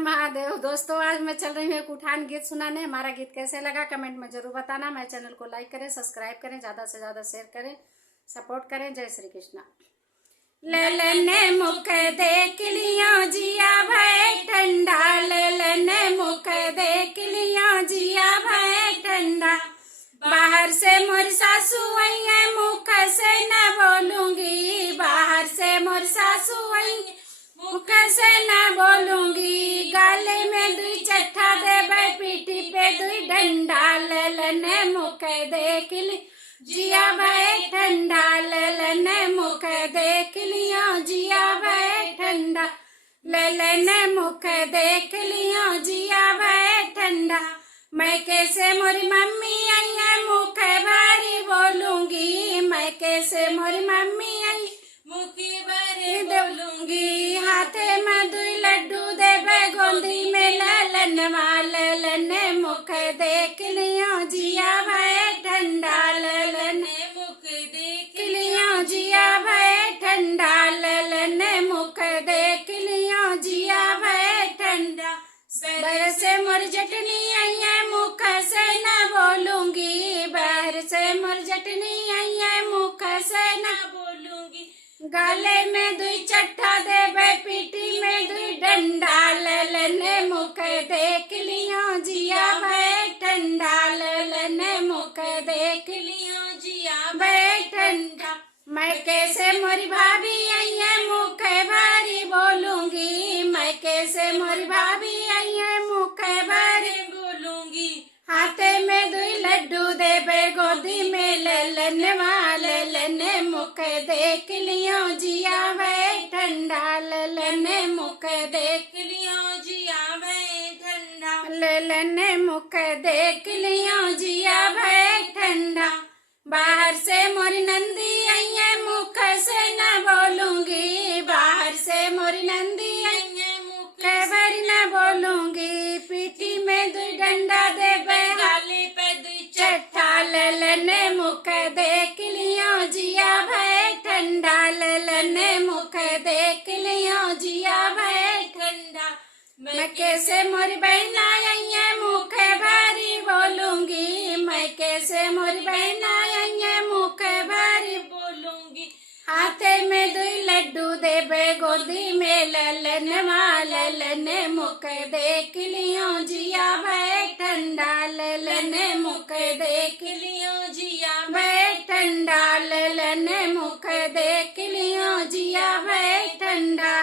महादेव। दोस्तों आज मैं चल रही हूँ एक उठान गीत सुनाने। हमारा गीत कैसे लगा कमेंट में जरूर बताना। मेरे चैनल को लाइक करें, सब्सक्राइब करें, ज्यादा से ज्यादा शेयर करें, सपोर्ट करें। जय श्री कृष्णा। ललने मुख देख लिया जिया भय ठंडा, ललने मुख देख लिया जिया भय ठंडा। बाहर से मोर सासू आई है, मुख से न बोलूंगी। बाहर से मोर सासू आई, मुख से न बोलूंगी। गाले में दुई चट्ठा देबे, पीठी पे दुई डंडा। ललने मुख देख ली जिया भय ठंडा, ललने मुख देख लिया जिया भय ठंडा। ललने मुख देख लिया जिया भय ठंडा। मैं कैसे मोरी मम्मी आई है, मुख भारी बोलूंगी। मैं कैसे मोरी मम्मी आई, मुखी भरी बोलूंगी। हाथे में दुई लड्डू देबे, गोदी में ललनवा। ललने मुख देख लिया जिया भय ठंडा, ललने मुख देख लिया जिया भय ठंडा। ललने मुख देख लिया जिया भय ठंडा। बाहर से मोर जटनी आई है, मुख से न बोलूंगी। बाहर से मोर जटनी आई है, मुख से न बोलूंगी। गाले में दुई चट्ठा देबे, पीठी में दुई डंडा। ललने मुख देख लिया जिया भय ठंडा, ललने मुख देख लिया जिया भय ठंडा। मैं कैसे मोरी भाभी आई है, मुख भारी बोलूंगी। मैं कैसे मोरी भाभी आई है, मुख भारी बोलूंगी। हाथे में दुई लड्डू देबे, गोदी में ललनवा। ललने मुख देख लिया जिया भय ठंडा, ललने मुख देख लिया जिया भय ठंडा। ललने मुख देख लिया जिया भय ठंडा। बाहर से मोरी नंदी आई है, मुख से न बोलूंगी। बाहर से मोरी नंदी आई है, मुख भरी न बोलूंगी। पीठी में दुई डंडा देबे, गाली पे दुई चट्ठा। ललने मुख देख लिया जिया भय ठंडा, ललने मुख देख लिया जिया भय ठंडा। मैं कैसे मोरी बहना आई है, मुख भारी बोलूंगी। मैं कैसे मोरी बहना आई है, मुख भारी बोलूंगी। हाथे में दुई लड्डू देबे, गोदी में ललनवा। ललने मुख देख लिया जिया भय ठंडा, ललने मुख देख लिया जिया भय ठंडा। ललने मुख देख लिया जिया भय ठंडा।